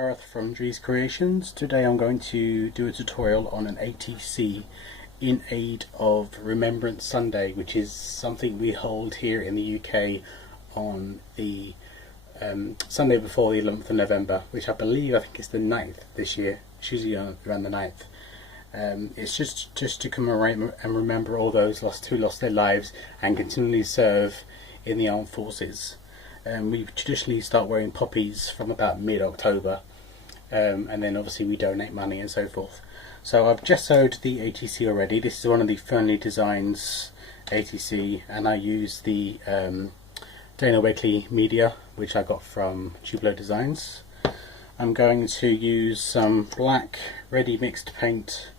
Gareth from Drees Creations. Today I'm going to do a tutorial on an ATC in aid of Remembrance Sunday, which is something we hold here in the UK on the Sunday before the 11th of November, which I think is the 9th this year. It's usually around the 9th. It's just to commemorate and remember all those who lost their lives and continually serve in the armed forces. We traditionally start wearing poppies from about mid-October, and then obviously we donate money and so forth. So I've gessoed the ATC already. This is one of the Fernley Designs ATC, and I use the Dana Wakley media, which I got from Tupelo Designs. I'm going to use some black ready mixed paint,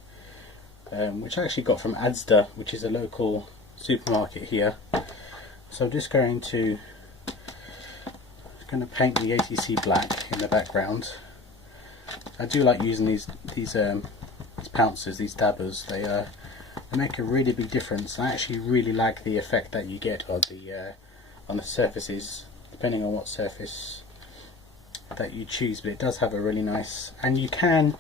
which I actually got from Asda, which is a local supermarket here. So I'm just going to paint the ATC black in the background. I do like using these pouncers, these dabbers. They make a really big difference. I actually really like the effect that you get on the surfaces, depending on what surface that you choose. But it does have a really nice, and you can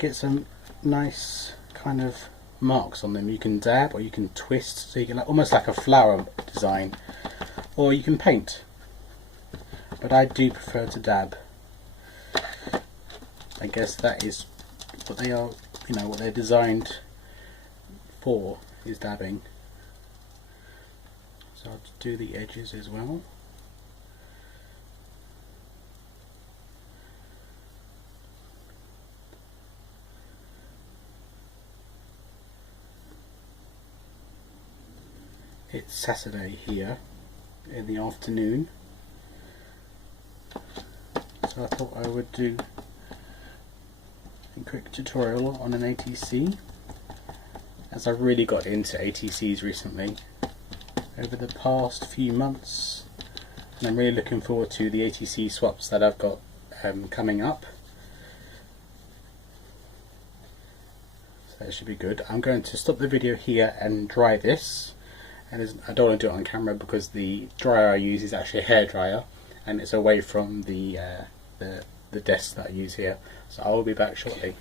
get some nice kind of marks on them. You can dab or you can twist, so you can almost like a flower design, or you can paint. But I do prefer to dab. I guess that is what they are, what they're designed for, is dabbing. So I'll do the edges as well. It's Saturday here in the afternoon, so I thought I would do a quick tutorial on an ATC, as I've really got into ATCs recently over the past few months, and I'm really looking forward to the ATC swaps that I've got coming up. So it should be good. I'm going to stop the video here and dry this, and I don't want to do it on camera because the dryer I use is actually a hair dryer, and it's away from the desk that I use here. So I will be back shortly.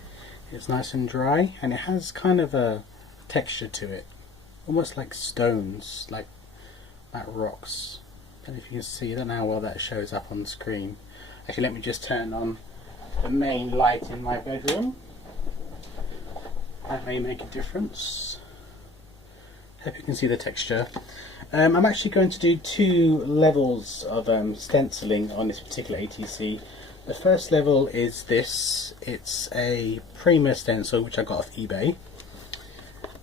It's nice and dry, and it has kind of a texture to it, almost like stones, like rocks. I don't know if you can see, I don't know how well that shows up on screen. Actually, let me just turn on the main light in my bedroom. That may make a difference. Hope you can see the texture. I'm actually going to do two levels of stenciling on this particular ATC. The first level is this. It's a Prima stencil which I got off eBay,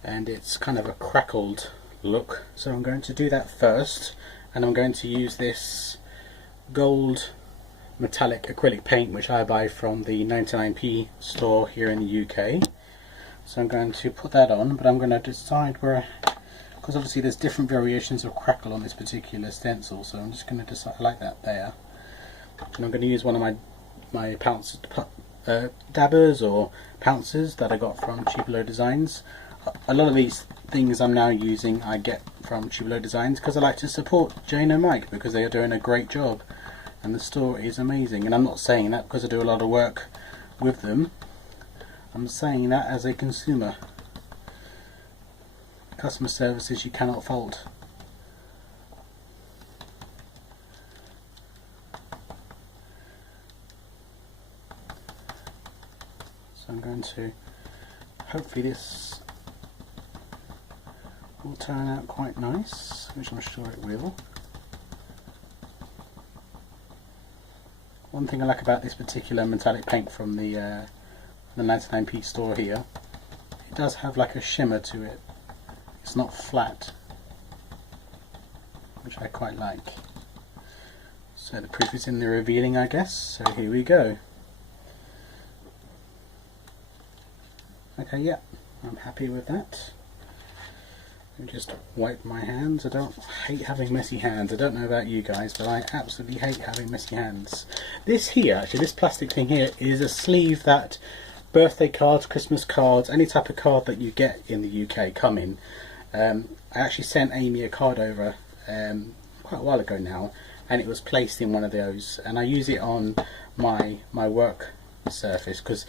and it's kind of a crackled look. So I'm going to do that first, and I'm going to use this gold metallic acrylic paint which I buy from the 99p store here in the UK. So I'm going to put that on, but I'm going to decide where, because obviously there's different variations of crackle on this particular stencil, so I'm just going to decide, like that there. And I'm going to use one of my dabbers or pouncers that I got from Tupelo Designs. A lot of these things I'm now using I get from Tupelo Designs because I like to support Jane and Mike, because they are doing a great job and the store is amazing. And I'm not saying that because I do a lot of work with them. I'm saying that as a consumer. Customer services you cannot fault. So I'm going to, hopefully this will turn out quite nice, which I'm sure it will. One thing I like about this particular metallic paint from the 99p store here, it does have like a shimmer to it. It's not flat, which I quite like. So the proof is in the revealing, I guess. So here we go. Okay, yeah, I'm happy with that. Let me just wipe my hands. I hate having messy hands. I don't know about you guys, but I absolutely hate having messy hands. This here, actually, this plastic thing here, is a sleeve that birthday cards, Christmas cards, any type of card that you get in the UK come in. I actually sent Amy a card over quite a while ago now, and it was placed in one of those, and I use it on my work surface, because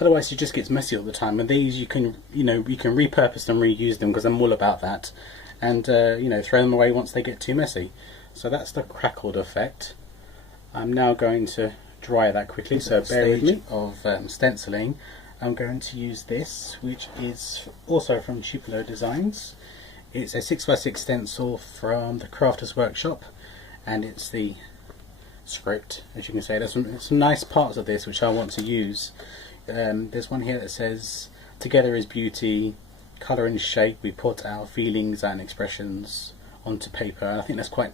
otherwise it just gets messy all the time. And these you can repurpose them, reuse them, because I'm all about that, and throw them away once they get too messy. So that's the crackled effect. I'm now going to dry that quickly, so bear with me. Of stenciling, I'm going to use this, which is also from Tupelo Designs. It's a 6x6 stencil from the Crafters Workshop, and it's the script, as you can see. There's some nice parts of this which I want to use. There's one here that says, "Together is beauty, colour and shape, we put our feelings and expressions onto paper." And I think that's quite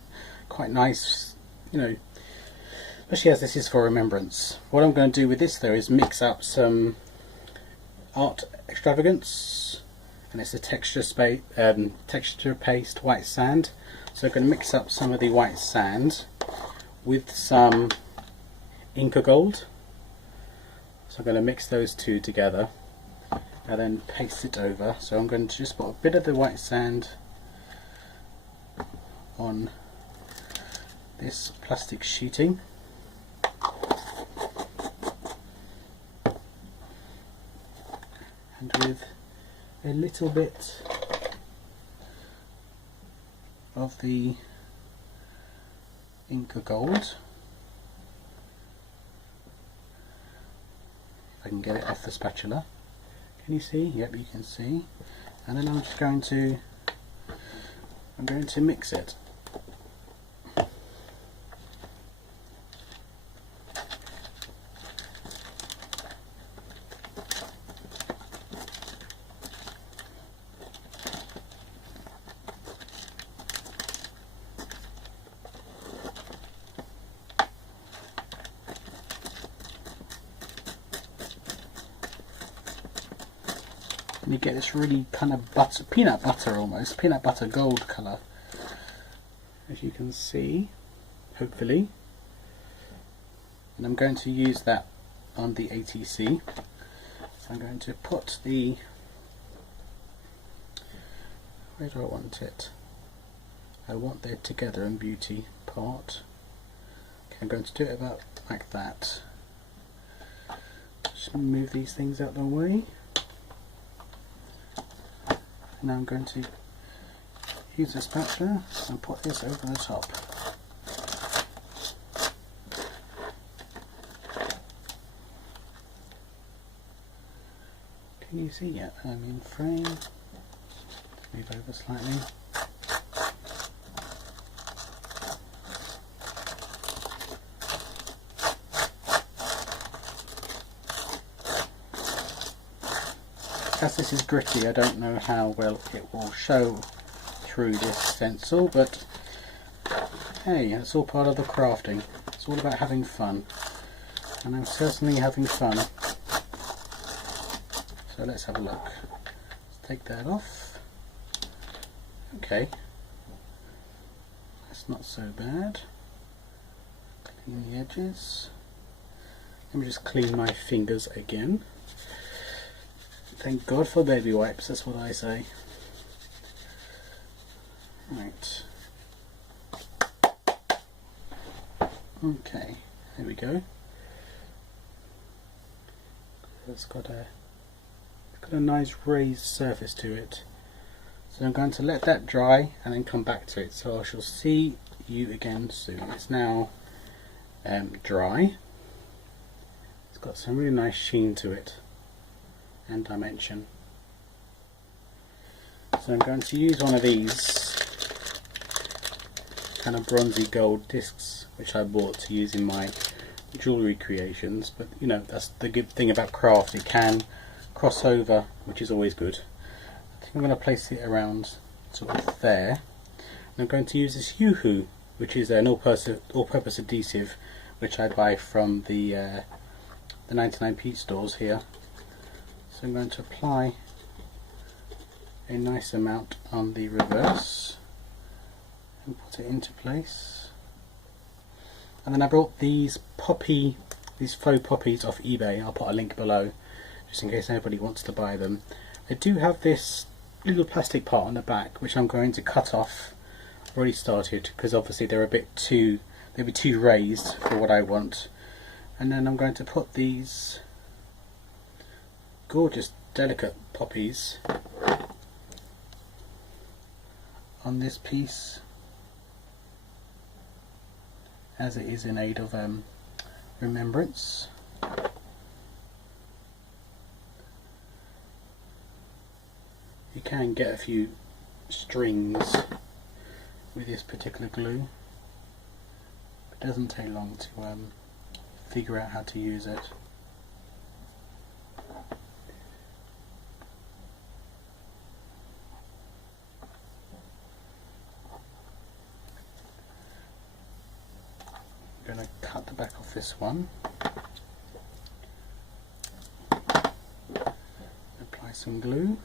nice, especially as this is for remembrance. What I'm going to do with this though is mix up some Art Extravagance, and it's a texture paste white sand. So I'm going to mix up some of the white sand with some Inca Gold. So I'm going to mix those two together and then paste it over. So I'm going to just put a bit of the white sand on this plastic sheeting, and with a little bit of the Inca Gold, if I can get it off the spatula. Can you see? Yep, you can see. And then I'm going to mix it. And you get this really kind of peanut butter almost, peanut butter gold colour, as you can see, hopefully. And I'm going to use that on the ATC. So I'm going to put the, where do I want it? I want the Together and Beauty part. Okay, I'm going to do it about like that. Just move these things out of the way. Now I'm going to use a spatula and put this over the top. Can you see yet? I'm in frame. Move over slightly. As this is gritty, I don't know how well it will show through this stencil, but hey, it's all part of the crafting. It's all about having fun, and I'm certainly having fun. So let's have a look. Let's take that off. Okay, that's not so bad. Clean the edges. Let me just clean my fingers again. Thank God for baby wipes, that's what I say. Right. Okay, there we go. It's got a nice raised surface to it. So I'm going to let that dry and then come back to it. So I shall see you again soon. It's now dry. It's got some really nice sheen to it and dimension. So I'm going to use one of these kind of bronzy gold discs which I bought to use in my jewellery creations, but that's the good thing about craft, it can cross over, which is always good. I think I'm going to place it around sort of there. And I'm going to use this Yoo-Hoo, which is an all-purpose adhesive which I buy from the 99p stores here. So I'm going to apply a nice amount on the reverse and put it into place. And then I brought these faux poppies off eBay. I'll put a link below just in case anybody wants to buy them. I do have this little plastic part on the back which I'm going to cut off. I've already started because obviously they'll be too raised for what I want. And then I'm going to put these gorgeous delicate poppies on this piece, as it is in aid of remembrance. You can get a few strings with this particular glue. It doesn't take long to figure out how to use it. I'm going to cut the back off this one. Apply some glue.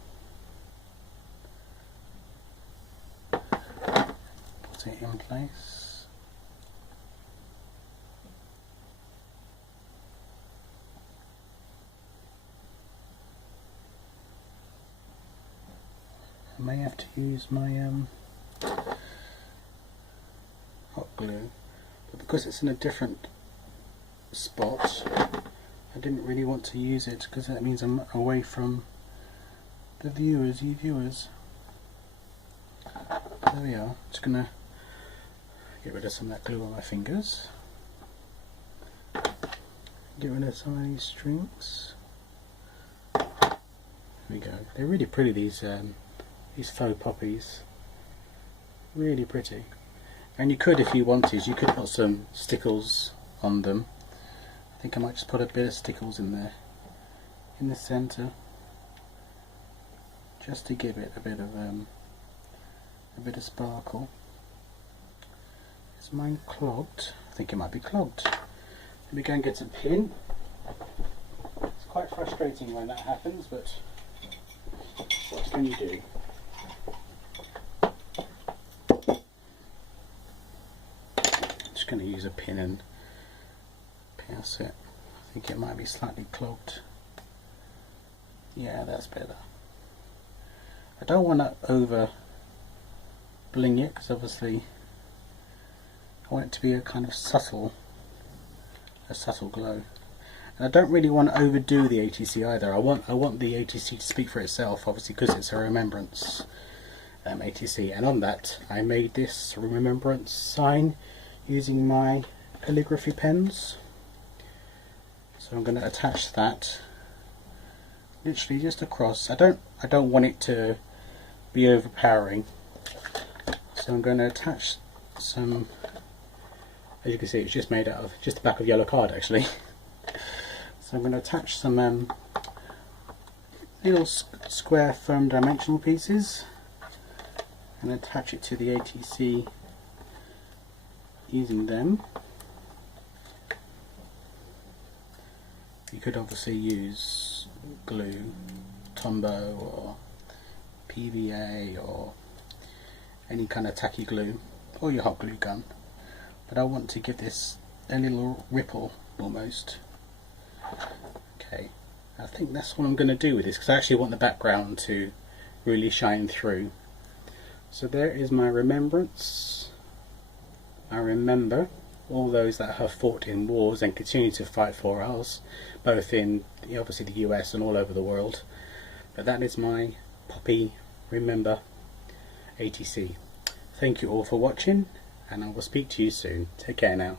Put it in place. I may have to use my hot glue, but because it's in a different spot, I didn't really want to use it because that means I'm away from the viewers, you viewers. There we are. Just gonna get rid of some of that glue on my fingers. Get rid of some of these strings. There we go. They're really pretty, these faux poppies. Really pretty. And you could, if you wanted, you could put some stickles on them. I think I might just put a bit of stickles in there, in the centre, just to give it a bit of sparkle. Is mine clogged? I think it might be clogged. Let me go and get a pin. It's quite frustrating when that happens, but what can you do? Just going to use a pin and pierce it. I think it might be slightly clogged. Yeah, that's better. I don't want to over bling it because obviously I want it to be a kind of subtle glow. And I don't really want to overdo the ATC either. I want the ATC to speak for itself, obviously, because it's a remembrance ATC. And on that, I made this remembrance sign using my calligraphy pens. So I'm going to attach that literally just across. I don't want it to be overpowering. So I'm going to attach some. As you can see, it's just made out of just the back of yellow card actually. So I'm going to attach some little square foam dimensional pieces and attach it to the ATC using them. You could obviously use glue, Tombow or PVA or any kind of tacky glue, or your hot glue gun. But I want to give this a little ripple almost. Okay, I think that's what I'm going to do with this because I actually want the background to really shine through. So there is my remembrance. I remember all those that have fought in wars and continue to fight for us, both in obviously the US and all over the world. But that is my Poppy Remember ATC. Thank you all for watching, and I will speak to you soon. Take care now.